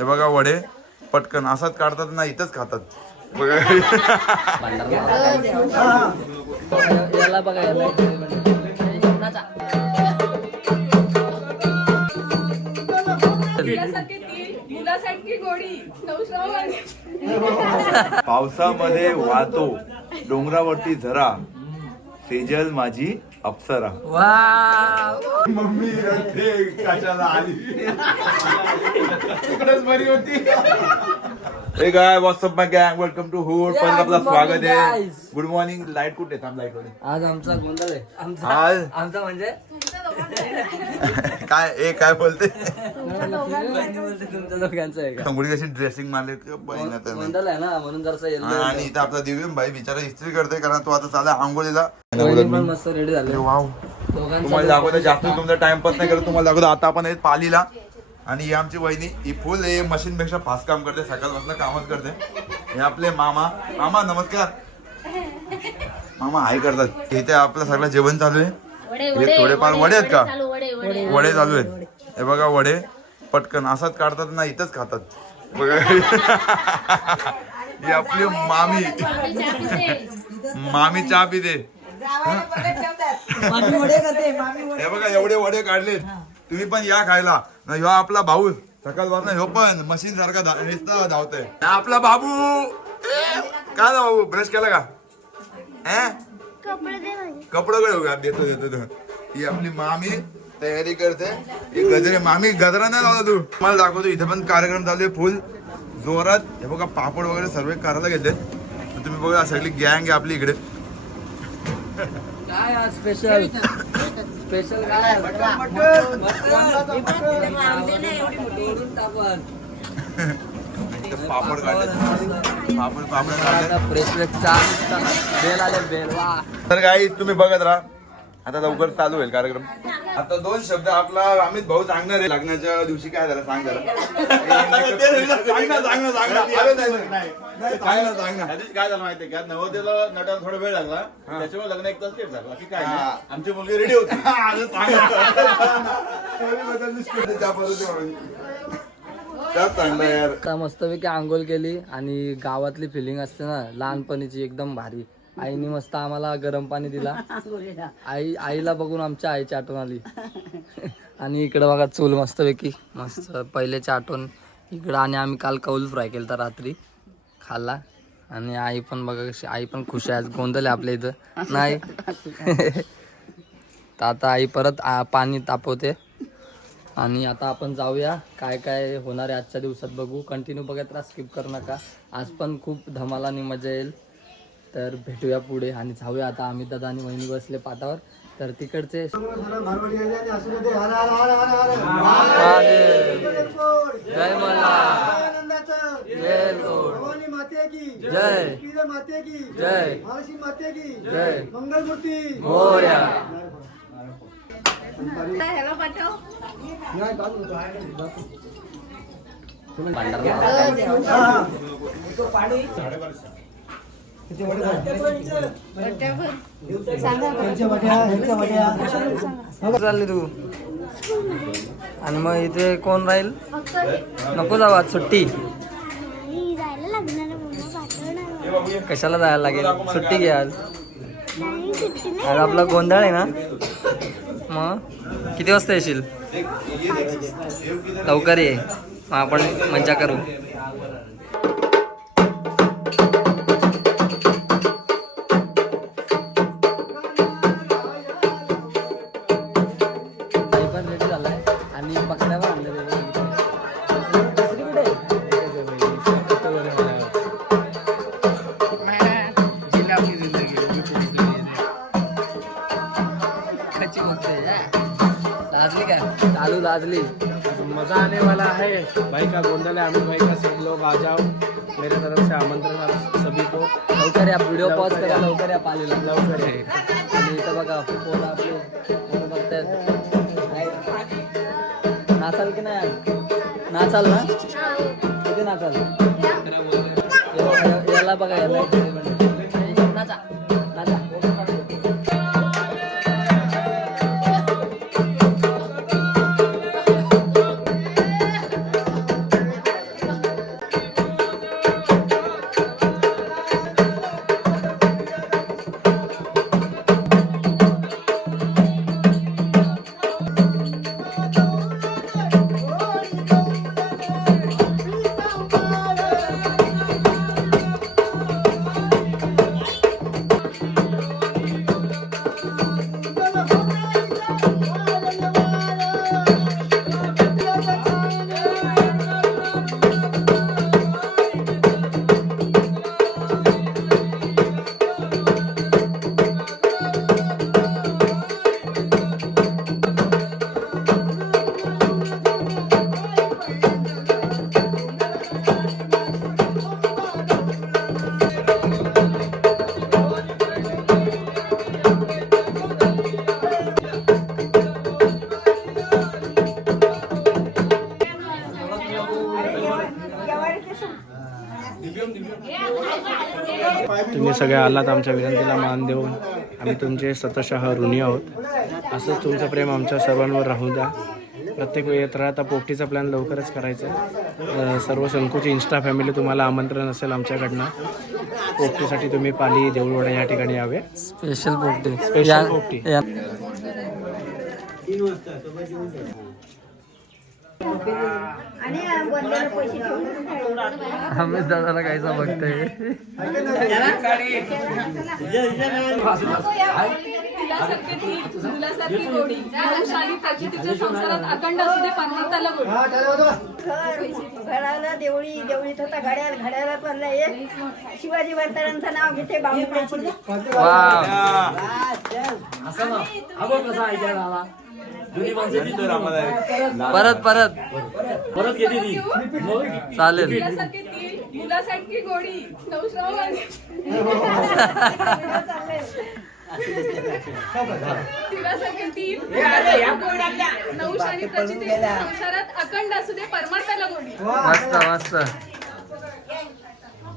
हे बघा वडे पटकन असाच काढतात ना इथंच खातात बघा. याला बघा याला पावसामध्ये वाहतो डोंगरावरती झरा सेजल माझी अप्सरा. मम्मी कशाला आली तिकडेच बरी होती. हे गाय व्हॉट्सअप माय गँग वेलकम टू हुड. पण आपलं स्वागत आहे. Good morning. लाईट कुठे थांब लाईट मध्ये. आज आमचा गोंधळ आहे. आज आमचा म्हणजे काय काय बोलते तुमच्या दोघांचं आहे का? मुली कशी ड्रेसिंग मारले गोंधळ आहे ना म्हणून जरासं आणि इथं आपला दिव्यम भाई बिचारा इस्त्री करतोय कारण तो आता चालला आंघोळीला. पण मस्त रेडी झाले. वाव तुम्हाला दाखवतो जास्त तुमचा टाइमपास नाही करत. तुम्हाला दाखवतो आता आपण पालीला आणि ही आमची वहिनी ही फुल हे मशीन पेक्षा फास्ट काम करते. सकाळपासून कामच करते. हे आपले मामा. मामा नमस्कार. मामा हाय करतात. इथे आपलं सगळं जेवण चालू आहे. हे थोडेफार वडे आहेत का? वडे चालू आहेत. हे बघा वडे पटकन असाच काढतात ना इथंच खातात बघा. ही आपली मामी. मामी चहा पिते. हे बघा एवढे वडे काढलेत. तुम्ही पण या खायला. ह्यो आपला भाऊ सकाळपासून ह्यो पण मशीन सारखा नुसता धावतोय. आपला बाबू काय ना बाबू ब्रश केला का? कपडे देतो देतो. ही आपली मामी तयारी करते. ही गजरे मामी गजरा नाही लावला तू. मला दाखवतो इथे पण कार्यक्रम चालू आहे फुल जोरात. हे बघा पापड वगैरे सर्व करायला घेतले. तुम्ही बघा सगळी गँग आहे आपली इकडे. काय आज स्पेशल स्पेशल काय पापड काढले. पापड काढले. फ्रेश बेल आले बेल वा. तर काही तुम्ही बघत राहा. आता लवकर चालू होईल कार्यक्रम. आता 2 शब्द आपला अमित भाऊ सांगणार आहे. लग्नाच्या दिवशी काय झालं सांग जरा. काय झालं माहितीये का? नवोदयला नटायला थोडा वेळ लागला. त्याच्यामुळे लग्न 1 तास लेट झाला की काय आमची मुलगी रेडी होती. चांगलं यार. आता मस्तपैकी आंघोळ केली आणि गावातली फिलिंग असते ना लहानपणीची एकदम भारी. आईने मस्त आम्हाला गरम पाणी दिला. आईला बघून आमच्या आईची आठवण आली. आणि इकडं बघा चूल मस्तपैकी मस्त पहिल्याची आठवण इकडं. आणि आम्ही काल कौल फ्राय केला रात्री खाल्ला. आणि आई पण बघा कशी. आई पण खुश आहे. गोंधळ आहे आपल्या इथं नाही. तर आता आई परत पाणी तापवते. आणि आता आपण जाऊया. काय काय होणार आहे आजच्या दिवसात बघू. कंटिन्यू बघत राहा. स्किप करू नका. आज पण खूप धमाल आणि मजा येईल. तर भेटूया पुढे. आणि जाऊया आता. अमित दादा आणि वहिनी बसले पाटावर. तर तिकडचे जय मल्हार जय जय जय मंगलमूर्ती मोरया. चालली तू. आणि मग इथे कोण राहील? नको जाऊ आज सुट्टी. कशाला जायला लागेल? सुट्टी घे आज. आज आपला गोंधळ आहे ना. मग किती वाजता येशील? लवकर ये. मग आपण मजा करू. लाजली. मजा आने वाला है. भाई का गोंधल है. अमित भाई का सब लोग आ जाओ. मेरे तरफ से आमंत्रण सभी को. लवकर या. व्हिडिओ पॉज करा. लवकर या. पालीला लवकर आहे. आणि इथं बघा पोरं आपले कोण बघतायत. नाचाल की नाही? नाचाल ना? किती नाचाल? याला बघा याला नाचा नाचा. तुम्ही सगळे आलात आमच्या विनंतीला मान देऊन आम्ही तुमचे सतशः ऋणी आहोत. असंच तुमचं प्रेम आमच्या सर्वांवर राहू द्या. प्रत्येक वेळी येत राहा. आता पोपटीचा प्लॅन लवकरच करायचा आहे. सर्व संकुची इन्स्टा फॅमिली तुम्हाला आमंत्रण असेल आमच्याकडनं. पोपटीसाठी तुम्ही पाली देऊळवाडा या ठिकाणी यावे. स्पेशल पोपटी. स्पेशल पोपटी. आम्ही दादाला कायचा बघतोय. मुलासारखी गोडी आणि प्रकृतीच्या संसारात अखंड असू दे परमार्थाला गोडी. घराला देवळी देवळीत होता घड्याळ घड्याळात बनला एक शिवाजी वर्तनांचं नाव घेते बांबुड्याची. परत परत चालेल. मुलासारखी गोडी नवश आणि प्रचितीच्या संसारात अखंड असू दे परमार्थाला गोडी. मस्त मस्त.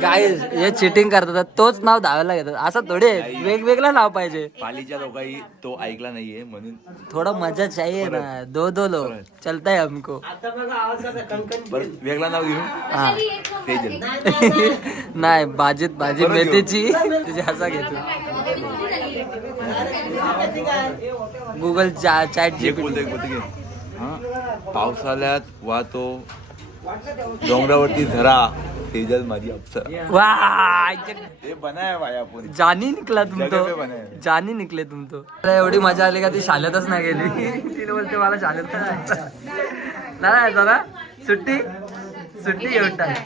गाईज हे चिटिंग करतात. तोच नाव धावायला घेतात. असं थोडे वेगवेगळं नाव पाहिजे. पालीच्या लोकांनी तो ऐकला नाहीये म्हणून थोडा मजा चाहिए ना. दो लोग चलता है हमको. परत वेगळा नाव घेऊन हा सेजल. नाही भाजी मेथीची तुझी असा घेतो. गुगल चॅट एक जीपीटी. बोलतोय घे. हा पावसाळ्यात वाहतो डोंगरावरती झरा सेजल माझी अप्सरा. वाह ते बनाया भाई आपण. जानी निकला तुम तो. जगह पे बनाया. जानी निकले तुम तो. मला एवढी मजा आली का ती शाळेतच नाही गेली. तिला बोलते मला शाळेत नाही जायचं ना. सुट्टी घेऊन टाक.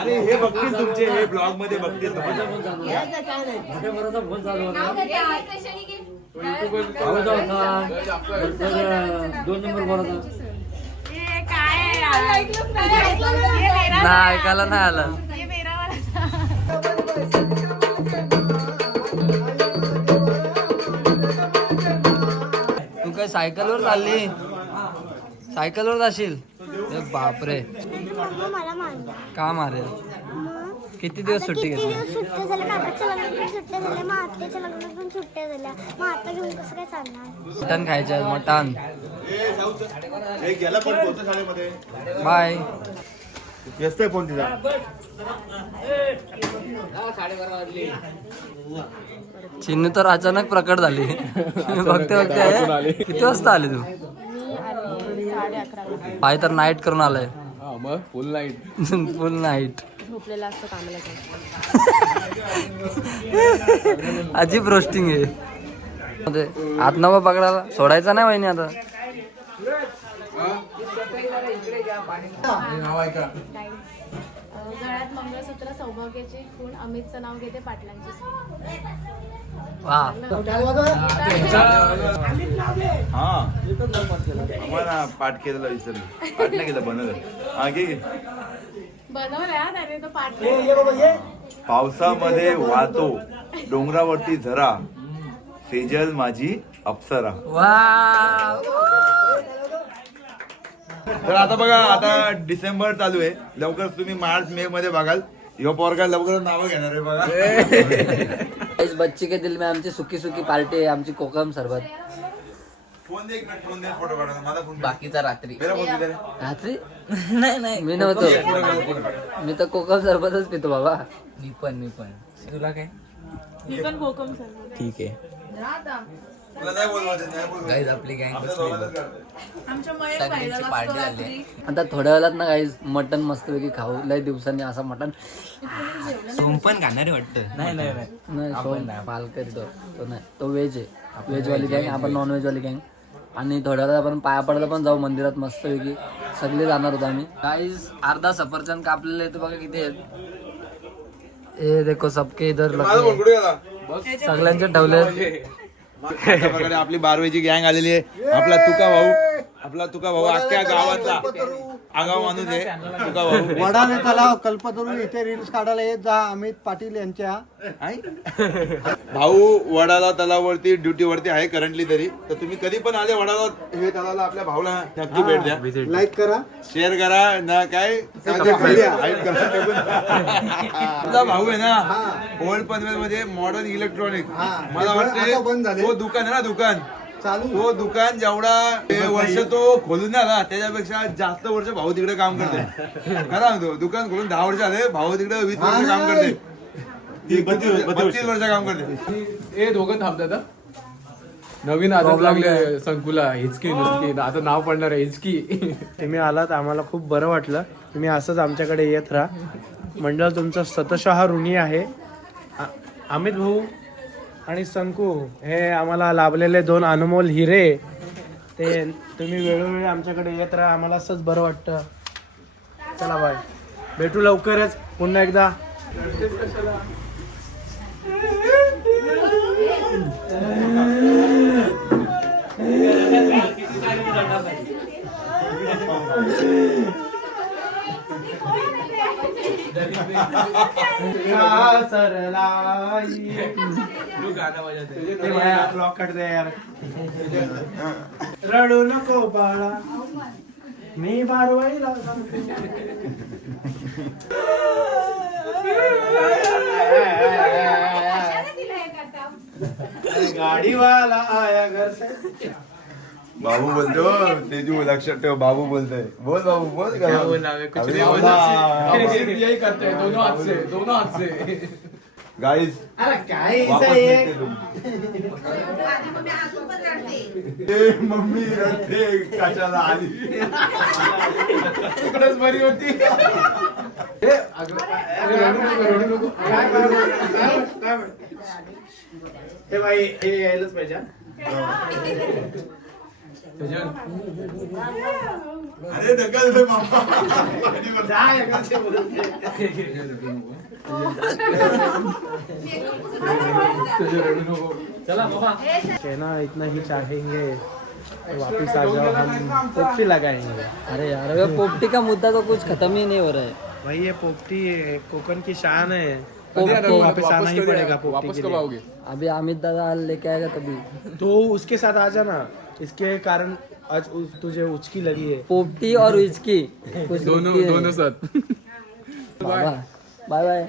अरे हे बघतील तुमचे हे ब्लॉग मध्ये बघतील तुम्हाला. नाही ऐकायला नाही आलं. तू काय सायकलवर चालली. सायकलवर जाशील. ए बापरे का मारेल. किती दिवस सुट्टी घेतली. सुट्ट्या झाल्या काकाच्या लग्नात पण सुट्ट्या झाल्या मग आत्याच्या लग्नात पण सुट्ट्या झाल्या मग आता घेऊन कसं काय चालणार. मटण खायचं मटण. हे गेला पण कोणत्या शाळेमध्ये बाय. येतोय फोन तिचा. चिन्नू तर अचानक प्रकट झाली. बघते किती वाजता आली तू. पाय तर नाईट करून आलाय. फुल नाईट. फुल नाईट. झोपलेला असतो कामाला. अजीब रोस्टिंग आहे. आत नवा पकडायला सोडायचा नाही वहिनी आता. गळ्यात मंगळसूत्र सौभाग्याची खूण अमितचं नाव घेते पाटलांची. वा हा आम्हाला पाठ केलेला विसरलो. पाठ नाही केलं बनवलं. हा घे घे. बनवल्या त्याने तो पाठ. पावसामध्ये वाहतो डोंगरावरती झरा सेजल माझी अप्सरा. वा. तर आता बघा आता डिसेंबर चालू आहे. लवकर तुम्ही मार्च मे मध्ये बघाल ह्यो पोरगा लवकर नावं घेणार आहे बघा. इस बच्ची के दिल में आमची सुकी सुकी पार्टी आहे. आमची कोकम सरबत. फोन दे एक मिनिट. फोन दे फोटो काढा. माझा फोन बाकीचा रात्री. मेरा फोन दे. रात्री नाही मी नव्हतो. मी तर कोकम सरबतच पितो बाबा. मी पण तुला काय. मी पण कोकम सरबत. ठीक आहे. तुला नाही बोलवायचं नाही बोलवायचं. गाईज आपली गँग आमच्या मये सगळ्यांची पार्टी आली. आता थोड्या वेळात ना गाईज मटन मस्तपैकी खाऊ. लय दिवसांनी असं मटन. सोमपण खाणारे वाटतं. नाही सोम पालकरी तो नाही. तो व्हेज आहे. व्हेज वाली गँग. आपण नॉन व्हेज वाली गँग. आणि थोड्या वेळात आपण पाया पडायला पण जाऊ मंदिरात मस्तपैकी. सगळे जाणार होतो आम्ही. गाईज अर्धा सफरचंद कापलेले येतो बघा किती आहेत. ए देखो सबके इधर सगळ्यांचे ठेवले. आपली बारवेची गँग आलेली आहे. आपला तुका भाऊ अख्ख्या गावातला आगाव माणूस आहे तुका भाऊ. वडाने तलाव कल्पतरू इथे रील्स काढायला येत जा अमित पाटील यांच्या. आई? भाऊ वडाला तलावरती ड्युटीवरती आहे करंटली तरी. तर तुम्ही कधी पण आले वडाला हे तलावाला आपल्या भाऊला नक्की भेट द्या. लाईक करा, शेअर करा ना काय hype करा. आपला भाऊ आहे ना ओल्ड पनवेल मध्ये मॉडर्न इलेक्ट्रॉनिक मला आता बंद वाटतं झाले. तो दुकान आहे ना दुकान चालू तो दुकान जेवढा वर्ष तो खोलून आला त्याच्यापेक्षा जास्त वर्ष भाऊ तिकडे काम करते. खरं सांगतो दुकान खोलून 10 वर्ष आले भाऊ तिकडे 20 वर्ष काम करते. 32 वर्ष काम करते. हे दोघं थांबतात. नवीन आदत लागले संकुला हिचकी नुसकी आता नाव पडणार आहे हिचकी. तुम्ही आलात आम्हाला खूप बरं वाटलं. तुम्ही असंच आमच्याकडे येत राहा. मंडळ तुमचं सतशः ऋणी आहे. अमित भाऊ आणि संकू हे आम्हाला लाभलेले 2 अनमोल हिरे. ते तुम्ही वेळोवेळी आमच्याकडे येत राहा. आम्हाला असंच बरं वाटतं. चला बाय, भेटू लवकरच पुन्हा एकदा. ब्लॉक कर दे यार. रडू नको बाळा मी बारवाईला गाडीवाला आया घर से. बाबू बोलतो तेजू लक्षात ठेव बाबू बोलतोय. बोल बाबू बोल. यही करते हैं दोनों हाथ से. गाईज अरे काय मम्मी रडते कशाला आली. तिकडेच बरी होती. हे बाई हे यायलाच पाहिजे. अरे ढकल रे मामा. कहना इतना ही चाहेंगे वापिस आ जाओ हम पोपटी लगाएंगे. अरे यार ये पोपटी का मुद्दा तो कुछ खत्म ही नहीं हो रहा है. भाई ये पोपटी कोकण की शान है. पोपटी वापस आना ही पड़ेगा पोपटी के लिए. आओगे? अभी अमित दादा लेके आएगा तभी. तो उसके साथ आ जाना. इसके कारण आज तुझे उचकी लगी है. पोपटी और हिचकी कुछ दोनों रुकती है. दोनों साथ. Bye bye.